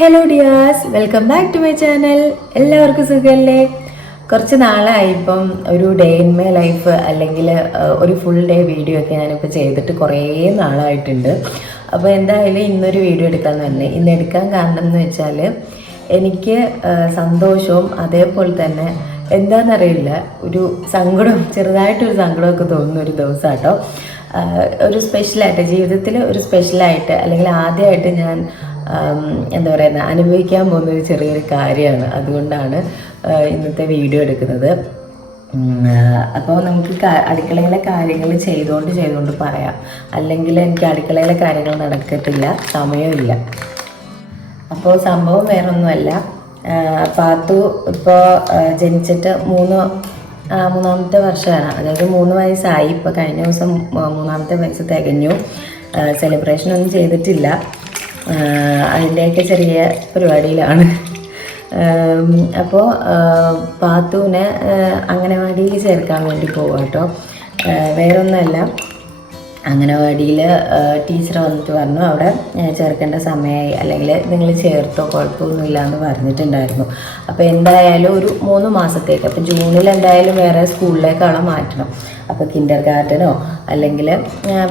Hello dears, welcome back to my channel. എല്ലാവർക്കും സുഖമല്ലേ? കുറച്ച് നാളായി ഇപ്പം ഒരു ഡേ ഇൻ മൈ ലൈഫ് അല്ലെങ്കിൽ ഒരു ഫുൾ ഡേ വീഡിയോ ഒക്കെ ഞാനിപ്പോൾ ചെയ്തിട്ട് കുറേ നാളായിട്ടുണ്ട്. അപ്പോൾ എന്തായാലും ഇന്നൊരു വീഡിയോ എടുക്കാൻ തന്നെ ഇന്ന് എടുക്കാൻ കാരണം എന്ന് വെച്ചാൽ എനിക്ക് സന്തോഷവും അതേപോലെ തന്നെ എന്താണെന്നറിയില്ല ഒരു സങ്കടവും ചെറുതായിട്ടൊരു സങ്കടമൊക്കെ തോന്നുന്ന ഒരു ദിവസം കേട്ടോ. ഒരു സ്പെഷ്യലായിട്ട് ജീവിതത്തിൽ ഒരു സ്പെഷ്യലായിട്ട് അല്ലെങ്കിൽ ആദ്യമായിട്ട് ഞാൻ എന്താ പറയുക അനുഭവിക്കാൻ പോകുന്ന ഒരു ചെറിയൊരു കാര്യമാണ്. അതുകൊണ്ടാണ് ഇന്നത്തെ വീഡിയോ എടുക്കുന്നത്. അപ്പോൾ നമുക്ക് അടുക്കളയിലെ കാര്യങ്ങൾ ചെയ്തുകൊണ്ട് പറയാം, അല്ലെങ്കിൽ എനിക്ക് അടുക്കളയിലെ കാര്യങ്ങൾ നടക്കത്തില്ല, സമയമില്ല. അപ്പോൾ സംഭവം വേറൊന്നുമല്ല, പാത്തു ഇപ്പോൾ ജനിച്ചിട്ട് മൂന്നാമത്തെ വർഷമാണ്. അതായത് 3 വയസ്സായി. ഇപ്പോൾ കഴിഞ്ഞ ദിവസം 3ാമത്തെ വയസ്സ് തികഞ്ഞു. സെലിബ്രേഷനൊന്നും ചെയ്തിട്ടില്ല, അതിൻ്റെയൊക്കെ ചെറിയ പരിപാടിയിലാണ്. അപ്പോൾ പാത്തുവിനെ അംഗനവാടിയിൽ ചേർക്കാൻ വേണ്ടി പോവാം കേട്ടോ. വേറൊന്നുമല്ല, അംഗനവാടിയിൽ ടീച്ചർ വന്നിട്ട് പറഞ്ഞു അവിടെ ചേർക്കേണ്ട സമയമായി, അല്ലെങ്കിൽ നിങ്ങൾ ചേർത്തോ കുഴപ്പമൊന്നുമില്ല എന്ന് പറഞ്ഞിട്ടുണ്ടായിരുന്നു. അപ്പോൾ എന്തായാലും ഒരു 3 മാസത്തേക്ക്, അപ്പോൾ ജൂണിൽ എന്തായാലും വേറെ സ്കൂളിലേക്കാണ് മാറ്റണം. അപ്പോൾ കിൻഡർ ഗാർഡനോ അല്ലെങ്കിൽ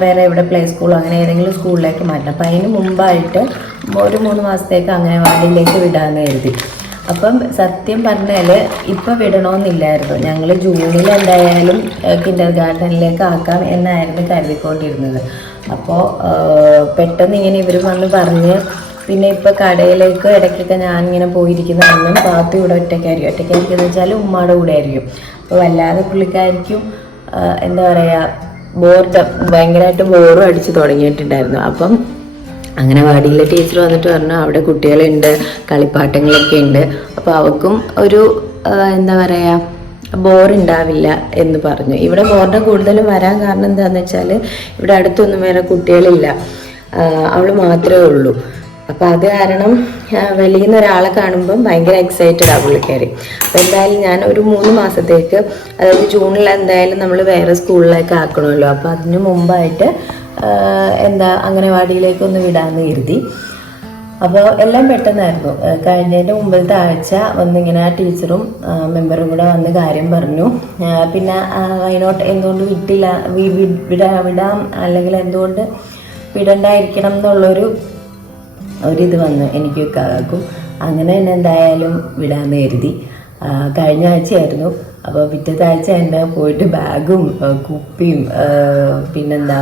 വേറെ എവിടെ പ്ലേ സ്കൂളോ അങ്ങനെ ഏതെങ്കിലും സ്കൂളിലേക്ക് മാറ്റണം. അപ്പോൾ അതിന് മുമ്പായിട്ട് ഒരു 3 മാസത്തേക്ക് അംഗനവാടിയിലേക്ക് വിടാമെന്ന് കരുതി. അപ്പം സത്യം പറഞ്ഞാൽ ഇപ്പം വിടണമെന്നില്ലായിരുന്നു. ഞങ്ങൾ ജൂണിൽ എന്തായാലും കിൻഡർ ഗാർഡനിലേക്ക് ആക്കാം എന്നായിരുന്നു കരുതിക്കൊണ്ടിരുന്നത്. അപ്പോൾ പെട്ടെന്ന് ഇങ്ങനെ ഇവർ വന്ന് പറഞ്ഞ്, പിന്നെ ഇപ്പോൾ കടയിലേക്ക് ഇടയ്ക്കൊക്കെ ഞാനിങ്ങനെ പോയിരിക്കുന്ന കാരണം പാത്തു ഇവിടെ ഒറ്റയ്ക്കായിരിക്കും എന്ന് വെച്ചാൽ ഉമ്മയുടെ കൂടെ ആയിരിക്കും. അപ്പോൾ വല്ലാതെ പുള്ളിക്കാരിക്കും എന്താ പറയുക ഭയങ്കരമായിട്ട് ബോറും അടിച്ച് തുടങ്ങിയിട്ടുണ്ടായിരുന്നു. അപ്പം അംഗനവാടിയിലെ ടീച്ചർ വന്നിട്ട് പറഞ്ഞു അവിടെ കുട്ടികളുണ്ട്, കളിപ്പാട്ടങ്ങളൊക്കെ ഉണ്ട്, അപ്പോൾ അവൾക്കും ഒരു എന്താ പറയുക ബോറുണ്ടാവില്ല എന്ന് പറഞ്ഞു. ഇവിടെ ബോറിൻ്റെ കൂടുതലും വരാൻ കാരണം എന്താണെന്ന് വെച്ചാൽ ഇവിടെ അടുത്തൊന്നും വേറെ കുട്ടികളില്ല, അവൾ മാത്രമേ ഉള്ളൂ. അപ്പോൾ അത് കാരണം വെളിയിൽ നിന്ന് ഒരാളെ കാണുമ്പം ഭയങ്കര എക്സൈറ്റഡ് ആണ് പുള്ളിക്കാരി. അപ്പോൾ എന്തായാലും ഞാൻ ഒരു 3 മാസത്തേക്ക്, അതായത് ജൂണിൽ എന്തായാലും നമ്മൾ വേറെ സ്കൂളിലേക്ക് ആക്കണമല്ലോ, അപ്പോൾ അതിന് മുമ്പായിട്ട് അംഗനവാടിയിലേക്ക് ഒന്ന് വിടാമെന്ന് കരുതി. അപ്പോൾ എല്ലാം പെട്ടെന്നായിരുന്നു. കഴിഞ്ഞതിൻ്റെ മുമ്പിലത്തെ ആഴ്ച വന്നിങ്ങനെ ടീച്ചറും മെമ്പറും കൂടെ വന്ന് കാര്യം പറഞ്ഞു. പിന്നെ വൈനോട്ട് എന്തുകൊണ്ട് വിടാം അല്ലെങ്കിൽ എന്തുകൊണ്ട് വിടണ്ടായിരിക്കണം എന്നുള്ളൊരു ഇത് വന്നു എനിക്ക് കാക്കും. അങ്ങനെ തന്നെ എന്തായാലും വിടാമെന്ന് കരുതി. കഴിഞ്ഞ ആഴ്ചയായിരുന്നു. അപ്പോൾ പിറ്റത്തെ ആഴ്ച എൻ്റെ പോയിട്ട് ബാഗും കുപ്പിയും പിന്നെന്താ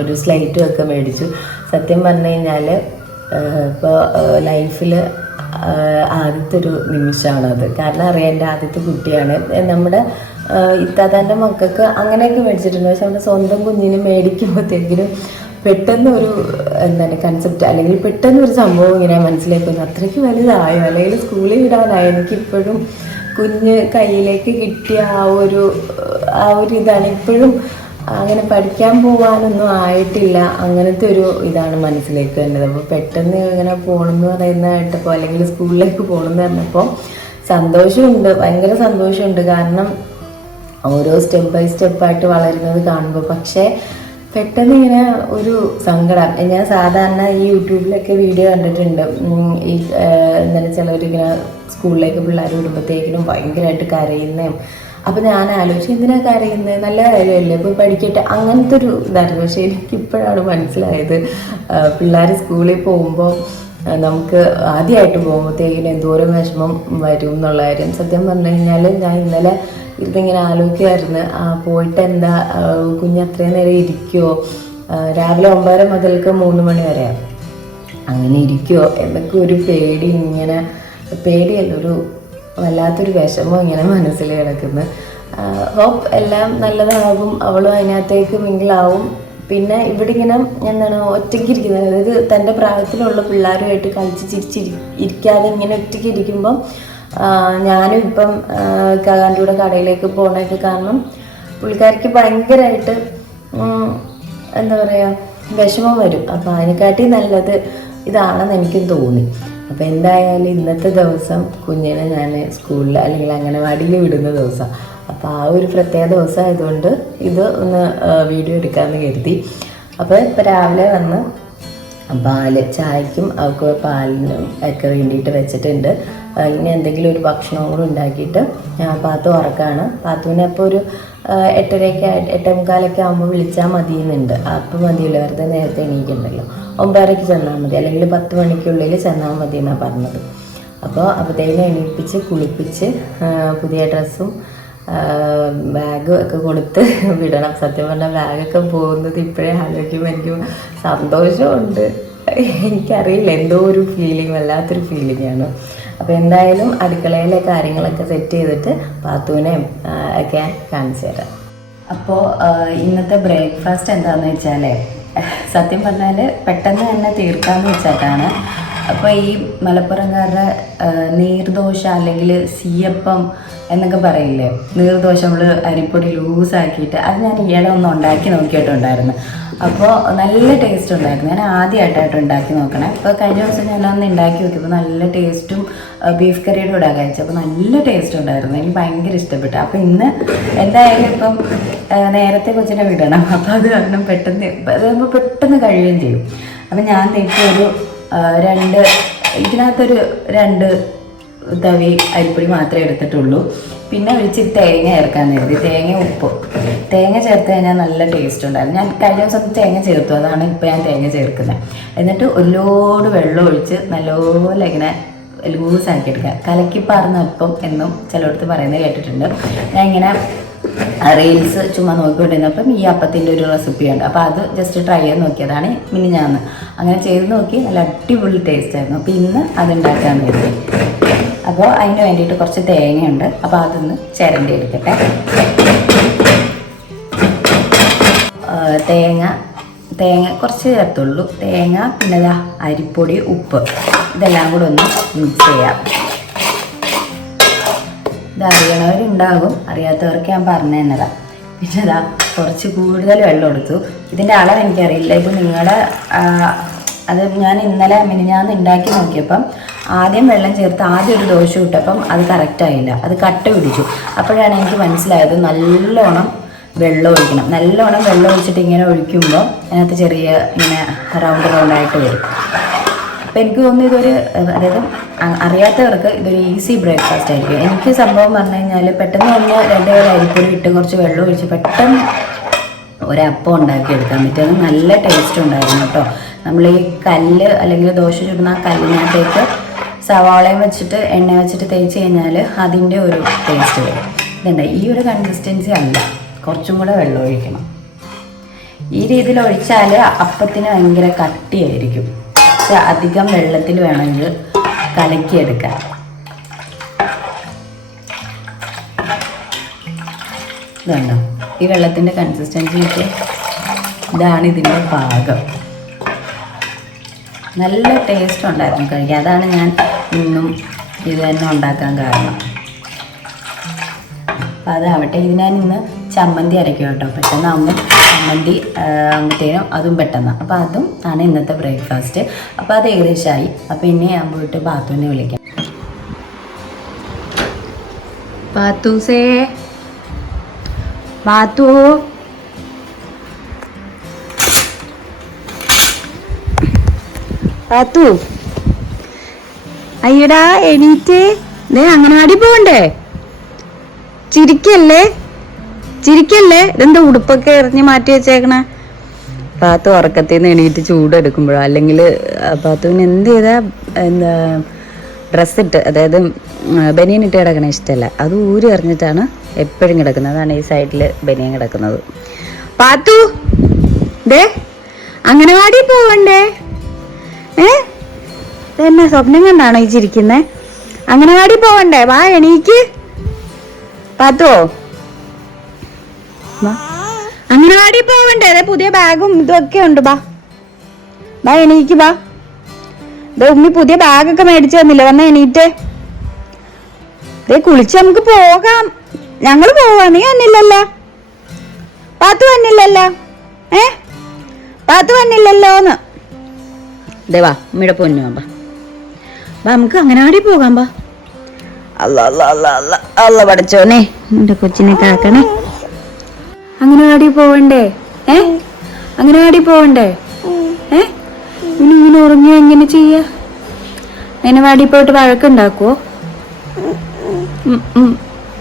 ഒരു സ്ലൈറ്റും ഒക്കെ മേടിച്ചു. സത്യം പറഞ്ഞു കഴിഞ്ഞാൽ ഇപ്പോൾ ലൈഫിൽ ആദ്യത്തെ ഒരു നിമിഷമാണത്. കാരണം അറിയാം, എൻ്റെ ആദ്യത്തെ കുട്ടിയാണ്. നമ്മുടെ ഇത്താത്താൻ്റെ മക്കൾക്ക് അങ്ങനെയൊക്കെ മേടിച്ചിട്ടുണ്ട്, പക്ഷെ നമ്മുടെ സ്വന്തം കുഞ്ഞിന് മേടിക്കുമ്പോഴത്തേക്കിനും പെട്ടെന്നൊരു കൺസെപ്റ്റ് അല്ലെങ്കിൽ പെട്ടെന്നൊരു സംഭവം ഇങ്ങനെ മനസ്സിലേക്ക് വന്നു. അത്രയ്ക്ക് വലുതായോ അല്ലെങ്കിൽ സ്കൂളിൽ വിടാനായോ, എനിക്കിപ്പോഴും കുഞ്ഞ് കയ്യിലേക്ക് കിട്ടിയ ആ ഒരു ഇതാണ് ഇപ്പോഴും. അങ്ങനെ പഠിക്കാൻ പോകാനൊന്നും ആയിട്ടില്ല, അങ്ങനത്തെ ഒരു ഇതാണ് മനസ്സിലേക്ക് വന്നത്. അപ്പോൾ പെട്ടെന്ന് ഇങ്ങനെ പോകണമെന്ന് പറയുന്ന കേട്ടപ്പോൾ അല്ലെങ്കിൽ സ്കൂളിലേക്ക് പോകണമെന്ന് പറഞ്ഞപ്പോൾ സന്തോഷമുണ്ട്, ഭയങ്കര സന്തോഷമുണ്ട്. കാരണം ഓരോ സ്റ്റെപ്പ് ബൈ സ്റ്റെപ്പായിട്ട് വളരുന്നത് കാണുമ്പോൾ. പക്ഷേ പെട്ടെന്ന് ഇങ്ങനെ ഒരു സങ്കടം. ഞാൻ സാധാരണ ഈ യൂട്യൂബിലൊക്കെ വീഡിയോ കണ്ടിട്ടുണ്ട്, ഈ ചിലവരിങ്ങനെ സ്കൂളിലേക്ക് പിള്ളേർ വിടുമ്പോഴത്തേക്കിനും ഭയങ്കരമായിട്ട് കരയുന്നതും. അപ്പോൾ ഞാൻ ആലോചിച്ചു, എന്തിനാണ് കരയുന്നത്, നല്ല കാര്യമല്ലേ, ഇപ്പോൾ പഠിക്കട്ടെ, അങ്ങനത്തെ ഒരു ഇതായിരുന്നു. പക്ഷേ എനിക്കിപ്പോഴാണ് മനസ്സിലായത് പിള്ളേർ സ്കൂളിൽ പോകുമ്പോൾ നമുക്ക് ആദ്യമായിട്ട് പോകുമ്പോഴത്തേക്കിനും എന്തോരം വിഷമം വരും എന്നുള്ള കാര്യം. സത്യം പറഞ്ഞു കഴിഞ്ഞാൽ ഞാൻ ഇന്നലെ ഇതിങ്ങനെ ആലോചിക്കുമായിരുന്നു, പോയിട്ട് എന്താ കുഞ്ഞ് അത്രയും നേരം ഇരിക്കുമോ, രാവിലെ 9:30 മുതൽക്ക് 3 മണി വരെ അങ്ങനെ ഇരിക്കുമോ എന്നൊക്കെ ഒരു പേടി, ഇങ്ങനെ പേടിയല്ല, ഒരു വല്ലാത്തൊരു വിഷമം ഇങ്ങനെ മനസ്സിൽ കിടക്കുന്നു. ഹോപ്പ് എല്ലാം നല്ലതാകും, അവളും അതിനകത്തേക്ക് മിങ്കിളാവും. പിന്നെ ഇവിടെ ഇങ്ങനെ ഒറ്റയ്ക്ക് ഇരിക്കുന്നത്, അതായത് തൻ്റെ പ്രായത്തിലുള്ള പിള്ളേരുമായിട്ട് കളിച്ച് ഇരിക്കാതെ ഇങ്ങനെ ഒറ്റയ്ക്ക് ഇരിക്കുമ്പം ഞാനും ഇപ്പം കാകാൻ്റെ കൂടെ കടയിലേക്ക് പോകണൊക്കെ കാരണം പുള്ളിക്കാരിക്ക് ഭയങ്കരമായിട്ട് എന്താ പറയുക വിഷമം വരും. അപ്പോൾ അതിനെക്കാട്ടി നല്ലത് ഇതാണെന്ന് എനിക്കും തോന്നി. അപ്പോൾ എന്തായാലും ഇന്നത്തെ ദിവസം കുഞ്ഞിനെ ഞാൻ സ്കൂളിൽ അല്ലെങ്കിൽ അംഗനവാടിയിൽ വിടുന്ന ദിവസം. അപ്പോൾ ആ ഒരു പ്രത്യേക ദിവസം ആയതുകൊണ്ട് ഇത് ഒന്ന് വീഡിയോ എടുക്കാമെന്ന് കരുതി. അപ്പോൾ ഇപ്പോൾ രാവിലെ വന്ന് പാല് ചായക്കും അവൾക്ക് പാലിനും ഒക്കെ വേണ്ടിയിട്ട് വെച്ചിട്ടുണ്ട്. ഇനി എന്തെങ്കിലും ഒരു ഭക്ഷണവും കൂടെ ഉണ്ടാക്കിയിട്ട് പാത്തു ഉറക്കാണ്. പാത്തുവിനെ അപ്പോൾ ഒരു 8:30 8:45 ആകുമ്പോൾ വിളിച്ചാൽ മതിയെന്നുണ്ട്. അപ്പം മതിയല്ലോ, വെറുതെ നേരത്തെ എണീക്കുന്നുണ്ടല്ലോ. 9:30 ചെന്നാൽ മതി, അല്ലെങ്കിൽ 10 മണിക്കുള്ളിൽ ചെന്നാൽ മതി എന്നാണ് പറഞ്ഞത്. അപ്പോൾ അപ്പോഴത്തേനും എണീപ്പിച്ച് കുളിപ്പിച്ച് പുതിയ ഡ്രസ്സും ബാഗ് ഒക്കെ കൊടുത്ത് വിടണം. സത്യം പറഞ്ഞാൽ ബാഗൊക്കെ പോകുന്നത് ഇപ്പോഴേ ആലോചിക്കുമ്പോൾ എനിക്ക് സന്തോഷമുണ്ട്. എനിക്കറിയില്ല, എന്തോ ഒരു ഫീലിംഗ്, വല്ലാത്തൊരു ഫീലിംഗാണ്. അപ്പോൾ എന്തായാലും അടുക്കളയിലെ കാര്യങ്ങളൊക്കെ സെറ്റ് ചെയ്തിട്ട് പാത്തുവിനെ ഒക്കെ കാണിച്ചു തരാം. അപ്പോൾ ഇന്നത്തെ ബ്രേക്ക്ഫാസ്റ്റ് എന്താണെന്ന് വെച്ചാൽ, സത്യം പറഞ്ഞാൽ പെട്ടെന്ന് തന്നെ തീർക്കാമെന്ന് വെച്ചിട്ടാണ്. അപ്പോൾ ഈ മലപ്പുറംകാരുടെ നീർദോശ അല്ലെങ്കിൽ സീയപ്പം എന്നൊക്കെ പറയില്ലേ, നീർദോശ നമ്മൾ അരിപ്പൊടി ലൂസാക്കിയിട്ട്, അത് ഞാൻ ഈയിടെ ഒന്ന് ഉണ്ടാക്കി നോക്കിയിട്ടുണ്ടായിരുന്നു. അപ്പോൾ നല്ല ടേസ്റ്റ് ഉണ്ടായിരുന്നു. ഞാൻ ആദ്യമായിട്ടായിട്ട് ഉണ്ടാക്കി നോക്കണേ. അപ്പോൾ കഴിഞ്ഞ ദിവസം ഞാനൊന്ന് ഉണ്ടാക്കി നോക്കിയപ്പോൾ നല്ല ടേസ്റ്റും ബീഫ് കറിയുടെ കൂടെ കഴിച്ചപ്പോൾ നല്ല ടേസ്റ്റ് ഉണ്ടായിരുന്നു. എനിക്ക് ഭയങ്കര ഇഷ്ടപ്പെട്ടു. അപ്പോൾ ഇന്ന് എന്തായാലും ഇപ്പം നേരത്തെ കൊച്ചിനെ വിടണം. അപ്പോൾ അത് കാരണം പെട്ടെന്ന് കഴിയുകയും ചെയ്യും. അപ്പം ഞാൻ ഒരു ഇതിനകത്തൊരു 2 തവി അരിപ്പൊടി മാത്രമേ എടുത്തിട്ടുള്ളൂ. പിന്നെ ഒഴിച്ചിട്ട് തേങ്ങ ചേർക്കാൻ കരുതി. തേങ്ങ ചേർത്ത് കഴിഞ്ഞാൽ നല്ല ടേസ്റ്റ് ഉണ്ടായിരുന്നു. ഞാൻ കഴിഞ്ഞ ദിവസം തേങ്ങ ചേർത്തു, അതാണ് ഇപ്പോൾ ഞാൻ തേങ്ങ ചേർക്കുന്നത്. എന്നിട്ട് ഒരു ലോഡ് വെള്ളം ഒഴിച്ച് നല്ലപോലെ ഇങ്ങനെ ലൂസാക്കി എടുക്കുക. കലക്കിപ്പാർന്ന അപ്പം എന്നും ചിലയിടത്ത് പറയുന്നത് കേട്ടിട്ടുണ്ട്. ഞാൻ ഇങ്ങനെ റീൽസ് ചുമ്മാ നോക്കിക്കൊണ്ടിരുന്നപ്പം ഈ അപ്പത്തിൻ്റെ ഒരു റെസിപ്പിയുണ്ട്. അപ്പോൾ അത് ജസ്റ്റ് ട്രൈ ചെയ്ത് നോക്കിയതാണ് മിനിഞ്ഞാന്ന്. അങ്ങനെ ചെയ്ത് നോക്കി, നല്ല അടിപൊളി ടേസ്റ്റ് ആയിരുന്നു. അപ്പോൾ ഇന്ന് അതുണ്ടാക്കാൻ വേണ്ടി, അപ്പോൾ അതിന് വേണ്ടിയിട്ട് കുറച്ച് തേങ്ങയുണ്ട്. അപ്പോൾ അതൊന്ന് ചിരണ്ടി എടുക്കട്ടെ. തേങ്ങ കുറച്ച് ചേർത്തുള്ളൂ. തേങ്ങ, പിന്നെ അരിപ്പൊടി, ഉപ്പ്, ഇതെല്ലാം കൂടെ ഒന്ന് മിക്സ് ചെയ്യാം. ഇത് അറിയണവരുണ്ടാകും, അറിയാത്തവർക്ക് ഞാൻ പറഞ്ഞു തന്നതാണ്. പിന്നെ കുറച്ച് കൂടുതൽ വെള്ളം എടുത്തു. ഇതിൻ്റെ അളവ് എനിക്കറിയില്ല. ഇപ്പോൾ നിങ്ങളുടെ അത് ഞാൻ ഇന്നലെ മിനിഞ്ഞാന്ന് ഉണ്ടാക്കി നോക്കിയപ്പം ആദ്യം വെള്ളം ചേർത്ത് ആദ്യം ഒരു ദോശ ഇട്ടപ്പം അത് കറക്റ്റായില്ല, അത് കട്ട പിടിച്ചു. അപ്പോഴാണ് എനിക്ക് മനസ്സിലായത് നല്ലോണം വെള്ളം ഒഴിക്കണം. നല്ലോണം വെള്ളം ഒഴിച്ചിട്ട് ഇങ്ങനെ ഒഴിക്കുമ്പോൾ അതിനകത്ത് ചെറിയ ഇങ്ങനെ റൗണ്ടായിട്ട് വരും. അപ്പോൾ എനിക്ക് തോന്നുന്നു ഇതൊരു, അതായത് അറിയാത്തവർക്ക് ഇതൊരു ഈസി ബ്രേക്ക്ഫാസ്റ്റ് ആയിരിക്കും. എനിക്ക് സംഭവം പറഞ്ഞു കഴിഞ്ഞാൽ പെട്ടെന്ന് ഒന്ന് 2 അരിപ്പൊടി ഇട്ട് കുറച്ച് വെള്ളം ഒഴിച്ച് പെട്ടെന്ന് ഒരപ്പം ഉണ്ടാക്കിയെടുക്കാൻ പറ്റും. അത് നല്ല ടേസ്റ്റ് ഉണ്ടായിരുന്നു കേട്ടോ. നമ്മൾ ഈ കല്ല് അല്ലെങ്കിൽ ദോശ ചുടുന്ന ആ കല്ലിനകത്തേക്ക് സവാളയും വെച്ചിട്ട് എണ്ണ വെച്ചിട്ട് തേച്ച് കഴിഞ്ഞാൽ അതിൻ്റെ ഒരു ടേസ്റ്റ് വരും. ഇതുണ്ട്, ഈ ഒരു കൺസിസ്റ്റൻസി അല്ല, കുറച്ചും കൂടെ വെള്ളം ഒഴിക്കണം. ഈ രീതിയിൽ ഒഴിച്ചാൽ അപ്പത്തിന് ഭയങ്കര കട്ടിയായിരിക്കും. പക്ഷെ അധികം വെള്ളത്തിൽ വേണമെങ്കിൽ കലക്കിയെടുക്കാൻ. ഇതുണ്ടോ, ഈ വെള്ളത്തിൻ്റെ കൺസിസ്റ്റൻസിയൊക്കെ ഇതാണ് ഇതിൻ്റെ പാകം. നല്ല ടേസ്റ്റ് ഉണ്ടായിരുന്നു കഴിക്കാൻ. അതാണ് ഞാൻ ഇന്നും ഇത് തന്നെ ഉണ്ടാക്കാൻ കാരണം. അപ്പം അതാവട്ടെ. ഇത് ഞാൻ ഇന്ന് ചമ്മന്തി അരയ്ക്കും കേട്ടോ. പെട്ടെന്നാകുമ്പോൾ ചമ്മന്തി ആകുമ്പോഴത്തേനും അതും പെട്ടെന്നാണ്. അപ്പോൾ അതും ആണ് ഇന്നത്തെ ബ്രേക്ക്ഫാസ്റ്റ്. അപ്പോൾ അത് ഏകദേശമായി. അപ്പോൾ ഇനി ഞാൻ പോയിട്ട് പാത്തുവിനെ വിളിക്കാം. പാത്തൂസേ, പാത്തു, പാത്തു, അയ്യടാ എണീറ്റ്. അങ്ങനാടി പോകണ്ടേ? ചിരിക്കല്ലേ ഇതെന്താ ഉടുപ്പൊക്കെ എറിഞ്ഞ് മാറ്റി വെച്ചേക്കണേ? പാത്തു ഉറക്കത്തിൽ നിന്ന് എണീറ്റ് ചൂടെടുക്കുമ്പോഴോ, അല്ലെങ്കിൽ പാത്തുവിന് എന്ത് എന്താ ഡ്രസ്സിട്ട്, അതായത് ബനിയൻ ഇട്ട് കിടക്കണ ഇഷ്ടമല്ല, അത് ഊരി എറിഞ്ഞിട്ടാണ് എപ്പോഴും കിടക്കുന്നത്. അതാണ് ഈ സൈഡിൽ ബനിയൻ കിടക്കുന്നത്. പാത്തു, അംഗനവാടി പോവണ്ടേ? എന്നെ സ്വപ്നം കണ്ടാണോ ഈ ചിരിക്കുന്നേ? അംഗനവാടി പോവണ്ടേ? വാ എണീക്ക്. പാത്തുവോ, അംഗനവാടി പോവണ്ടേ? അതെ, പുതിയ ബാഗും ഇതൊക്കെ ഉണ്ട്. ബാ എണീക്ക്. ഉമ്മി പുതിയ ബാഗൊക്കെ മേടിച്ചു തന്നില്ല. വന്ന എണീറ്റ്. കുളിച്ച് നമുക്ക് പോകാം. ഞങ്ങള് പോവാ. നീ വന്നില്ലല്ലോ. പാത്തു വന്നില്ലല്ലോ. പാത്തു വന്നില്ലല്ലോന്ന്. വാ ഉമ്മിയുടെ പൊന്നു. ബാ നമുക്ക് അംഗനവാടി പോകാം. ബാ. അല്ല പഠിച്ചോനെ, എന്റെ കൊച്ചിനെ കാക്കണേ. അംഗനവാടി പോവണ്ടേ? അംഗനവാടി പോവണ്ടേ? ഇനി ഇങ്ങനെ ഉറങ്ങിയ എങ്ങനെ ചെയ്യാ? അംഗനവാടി പോയിട്ട് വഴക്കുണ്ടാക്കുവോ?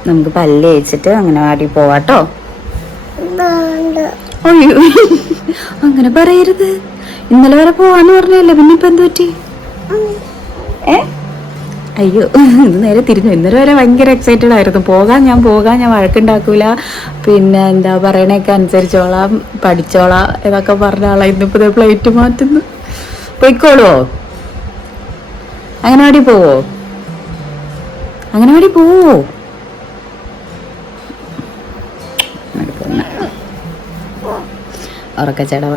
നമുക്ക് പല്ല് തേച്ചിട്ട് അംഗനവാടി പോവാട്ടോ. അയ്യോ അങ്ങനെ പറയരുത്. ഇന്നലെ വരെ പോവാന്ന് പറഞ്ഞല്ലേ, പിന്നെ ഇപ്പൊ എന്ത് പറ്റി? അയ്യോ ഇത് നേരെ തിരിഞ്ഞു. ഇന്നലെ വരെ ഭയങ്കര എക്സൈറ്റഡ് ആയിരുന്നു. ഞാൻ പോകാൻ ഞാൻ വഴക്കുണ്ടാക്കൂല, പിന്നെ എന്താ പറയണൊക്കെ അനുസരിച്ചോളാം, പഠിച്ചോളാം എന്നൊക്കെ പറഞ്ഞ ആളാ. ഇന്നിപ്പോ പ്ലേറ്റ് മാറ്റുന്നു. പോയിക്കോളുവോ? അംഗനവാടി പോവോ? അംഗനവാടി പോവോ? ഉറക്കച്ചടവ.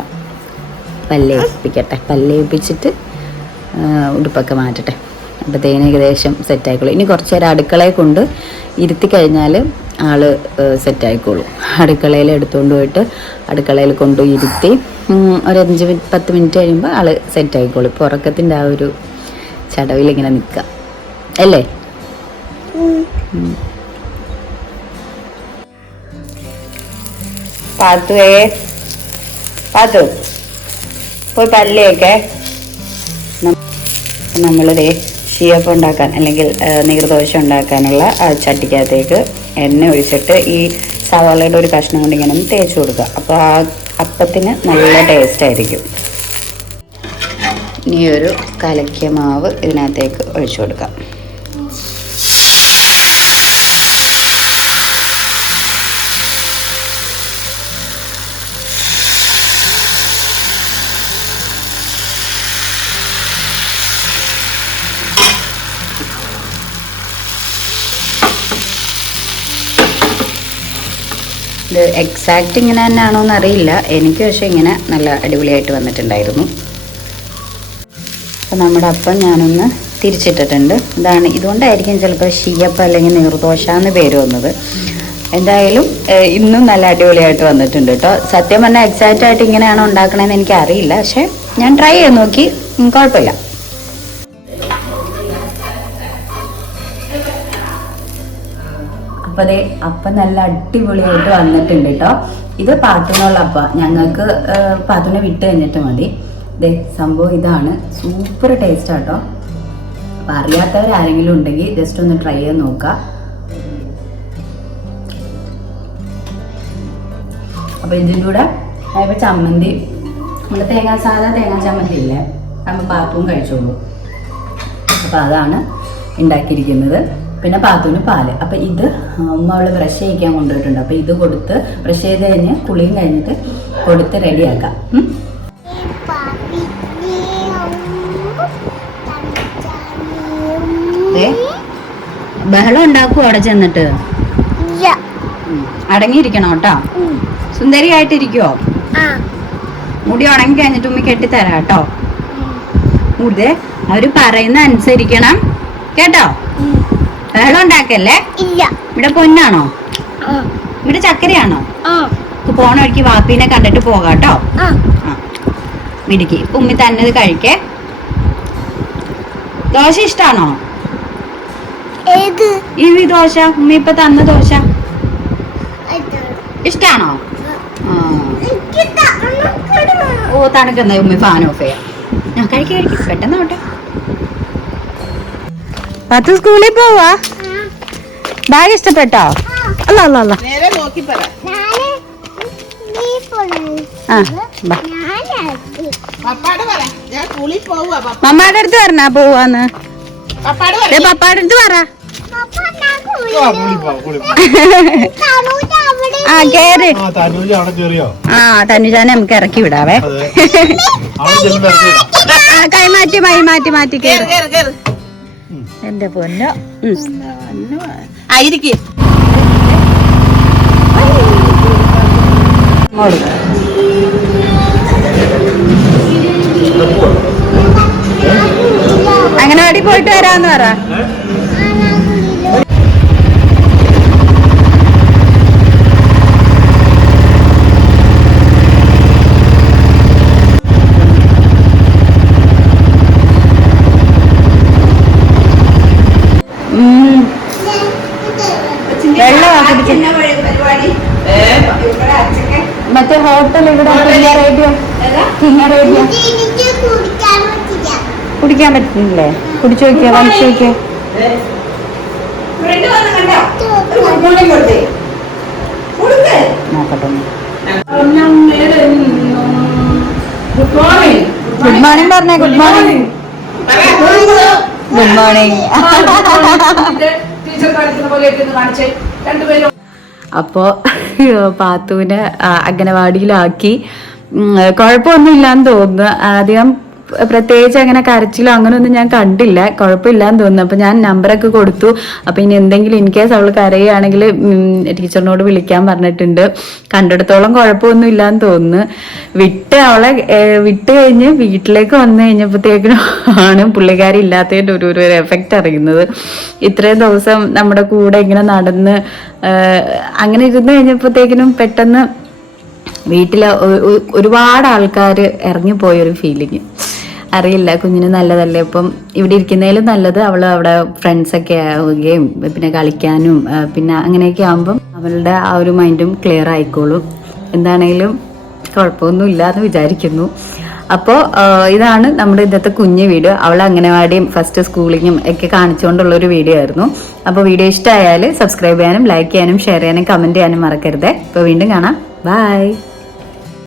പല്ലേൽപ്പിക്കട്ടെ. പല്ലേൽപ്പിച്ചിട്ട് ഉടുപ്പൊക്കെ മാറ്റട്ടെ. അപ്പോഴത്തേന് ഏകദേശം സെറ്റായിക്കോളും. ഇനി കുറച്ച് നേരം അടുക്കളയെ കൊണ്ട് ഇരുത്തി കഴിഞ്ഞാൽ ആള് സെറ്റായിക്കോളും. അടുക്കളയിൽ എടുത്തുകൊണ്ട് പോയിട്ട് അടുക്കളയിൽ കൊണ്ട് ഇരുത്തി ഒരു 5-10 മിനിറ്റ് കഴിയുമ്പോൾ ആള് സെറ്റായിക്കോളും. ഇപ്പോൾ ഉറക്കത്തിൻ്റെ ആ ഒരു ചടവിലിങ്ങനെ നിൽക്കുക അല്ലേ? പാത്തു പോയി പല്ലിയൊക്കെ. നമ്മളിതേ ചീയപ്പം ഉണ്ടാക്കാൻ അല്ലെങ്കിൽ നീർദോശ ഉണ്ടാക്കാനുള്ള ചട്ടിക്കകത്തേക്ക് എണ്ണ ഒഴിച്ചിട്ട് ഈ സവാളയുടെ ഒരു കഷ്ണം കൊണ്ട് ഇങ്ങനെ ഒന്ന് തേച്ച് കൊടുക്കുക. അപ്പോൾ ആ അപ്പത്തിന് നല്ല ടേസ്റ്റ് ആയിരിക്കും. ഇനി ഒരു കലക്കിയ മാവ് ഇതിനകത്തേക്ക് ഒഴിച്ചു കൊടുക്കാം. ഇത് എക്സാക്റ്റ് ഇങ്ങനെ തന്നെയാണോ എന്നറിയില്ല എനിക്ക്, പക്ഷെ ഇങ്ങനെ നല്ല അടിപൊളിയായിട്ട് വന്നിട്ടുണ്ടായിരുന്നു. അപ്പം നമ്മുടെ അപ്പം ഞാനൊന്ന് തിരിച്ചിട്ടിട്ടുണ്ട്. ഇതുകൊണ്ടായിരിക്കും ചിലപ്പോൾ ഷീയപ്പം അല്ലെങ്കിൽ നീർദോശ എന്ന് പേര് വന്നത്. എന്തായാലും ഇന്നും നല്ല അടിപൊളിയായിട്ട് വന്നിട്ടുണ്ട് കേട്ടോ. സത്യം പറഞ്ഞാൽ എക്സാക്റ്റ് ആയിട്ട് ഇങ്ങനെയാണോ ഉണ്ടാക്കണമെന്ന് എനിക്ക് അറിയില്ല, പക്ഷെ ഞാൻ ട്രൈ ചെയ്ത് നോക്കി, കുഴപ്പമില്ല. അപ്പോൾ അതേ അപ്പം നല്ല അടിപൊളിയായിട്ട് വന്നിട്ടുണ്ട് കേട്ടോ. ഇത് പാത്തുനുള്ള അപ്പം. ഞങ്ങൾക്ക് പാത്തുനെ വിട്ട് കഴിഞ്ഞിട്ട് മതി. ദേ സംഭവം ഇതാണ്. സൂപ്പർ ടേസ്റ്റ് ആട്ടോ. അപ്പം അറിയാത്തവരാരെങ്കിലും ഉണ്ടെങ്കിൽ ജസ്റ്റ് ഒന്ന് ട്രൈ ചെയ്ത് നോക്കുക. അപ്പം ഇതിൻ്റെ കൂടെ ഇപ്പോൾ ചമ്മന്തി, നമ്മുടെ സാധാ തേങ്ങാ ചമ്മന്തി ഇല്ലേ, നമ്മൾ പാത്തും കഴിച്ചോളൂ. അപ്പം അതാണ് ഉണ്ടാക്കിയിരിക്കുന്നത്. പിന്നെ പാത്തുവിന് പാല്. അപ്പം ഇത് ഉമ്മ അവള് ബ്രഷ് ചെയ്യിക്കാൻ കൊണ്ടുപോയിട്ടുണ്ട്. അപ്പം ഇത് കൊടുത്ത് ബ്രഷ് ചെയ്ത് കഴിഞ്ഞ് കുളിയും കഴിഞ്ഞിട്ട് കൊടുത്ത് റെഡിയാക്കാം. ബഹളം ഉണ്ടാക്കും അവിടെ ചെന്നിട്ട്. അടങ്ങിയിരിക്കണോ കേട്ടോ? സുന്ദരിയായിട്ടിരിക്കുവോ? മുടി ഉണങ്ങി കഴിഞ്ഞിട്ട് ഉമ്മ കെട്ടിത്തരാം കേട്ടോ. മുടി അവര് പറയുന്ന അനുസരിക്കണം കേട്ടോ. ബഹളം ഉണ്ടാക്കല്ലേ. ഇവിടെ പൊന്നാണോ? ഇവിടെ ചക്കരയാണോ? പോണ വഴിക്ക് വാപ്പീനെ കണ്ടിട്ട് പോകാട്ടോ. മിടുക്കി. ഉമ്മി തന്നെ ഇത് കഴിക്കേ. ദോശ ഇഷ്ടാണോ? ഈ ദോശ ഉമ്മി ഇപ്പൊ തന്ന ദോശ ഇഷ്ടാണോ? ഓ തണുക്കുന്ന ഉമ്മി ഫാൻ ഓഫ് ചെയ്യാം. കഴിക്കും പെട്ടെന്ന് കേട്ടോ. പത്ത് സ്കൂളിൽ പോവാ. ബാഗ് ഇഷ്ടപ്പെട്ടോ? അല്ല അല്ല അല്ല മമ്മാടെ അടുത്ത് പറഞ്ഞാ പോവാന്ന്. പപ്പാടെ അടുത്ത് പറ. ആ കേറ്. തനുജാനെ നമുക്ക് ഇറക്കി വിടാവേ. കൈമാറ്റി മാറ്റി കേറ്. എന്റെ പൊന്നോ. ആയിരിക്കും അംഗനവാടി പോയിട്ട് വരാന്ന് പറ. മറ്റേ ഹോട്ടൽ ഇവിടെ കുടിക്കാൻ പറ്റുന്നില്ലേ? കുടിച്ചു നോക്കിയാ, വലിച്ചു നോക്കിയാ. നോക്കട്ടെ. ഗുഡ് മോർണിംഗ് പറഞ്ഞേ. Good morning. Good morning. അപ്പോ പാത്തുവിനെ അംഗനവാടിയിലാക്കി. കുഴപ്പമൊന്നും ഇല്ലാന്ന് തോന്നുന്നു. ആദ്യം പ്രത്യേകിച്ച് അങ്ങനെ കരച്ചിലോ അങ്ങനെയൊന്നും ഞാൻ കണ്ടില്ല. കുഴപ്പമില്ലാന്ന് തോന്നുന്നു. അപ്പൊ ഞാൻ നമ്പറൊക്കെ കൊടുത്തു. അപ്പൊ ഇനി എന്തെങ്കിലും ഇൻ കേസ് അവൾ കരയുകയാണെങ്കിൽ ടീച്ചറിനോട് വിളിക്കാൻ പറഞ്ഞിട്ടുണ്ട്. കണ്ടിടത്തോളം കുഴപ്പമൊന്നും ഇല്ലാന്ന് തോന്നുന്നു. അവളെ വിട്ട് കഴിഞ്ഞ് വീട്ടിലേക്ക് വന്നു കഴിഞ്ഞപ്പോഴത്തേക്കിനും ആണ് പുള്ളിക്കാരി ഇല്ലാത്തതിന്റെ ഒരു എഫക്റ്റ് അറിയുന്നത്. ഇത്രയും ദിവസം നമ്മുടെ കൂടെ ഇങ്ങനെ നടന്ന് അങ്ങനെ ഇരുന്ന് കഴിഞ്ഞപ്പോഴത്തേക്കിനും പെട്ടെന്ന് വീട്ടിലെ ഒരുപാട് ആൾക്കാർ ഇറങ്ങിപ്പോയൊരു ഫീലിങ്. അറിയില്ല, കുഞ്ഞിന് നല്ലതല്ലേ. ഇപ്പം ഇവിടെ ഇരിക്കുന്നതിലും നല്ലത് അവൾ അവിടെ ഫ്രണ്ട്സൊക്കെ ആവുകയും പിന്നെ കളിക്കാനും പിന്നെ അങ്ങനെയൊക്കെ ആകുമ്പം അവളുടെ ആ ഒരു മൈൻഡും ക്ലിയർ ആയിക്കോളും. എന്താണെങ്കിലും കുഴപ്പമൊന്നുമില്ല എന്ന് വിചാരിക്കുന്നു. അപ്പോൾ ഇതാണ് നമ്മുടെ ഇന്നത്തെ കുഞ്ഞു വീഡിയോ. അവൾ അംഗനവാടിയും ഫസ്റ്റ് സ്കൂളിങ്ങും ഒക്കെ കാണിച്ചുകൊണ്ടുള്ളൊരു വീഡിയോ ആയിരുന്നു. അപ്പോൾ വീഡിയോ ഇഷ്ടമായാൽ സബ്സ്ക്രൈബ് ചെയ്യാനും ലൈക്ക് ചെയ്യാനും ഷെയർ ചെയ്യാനും കമൻറ്റ് ചെയ്യാനും മറക്കരുത്. ഇപ്പോൾ വീണ്ടും കാണാം. ബൈ.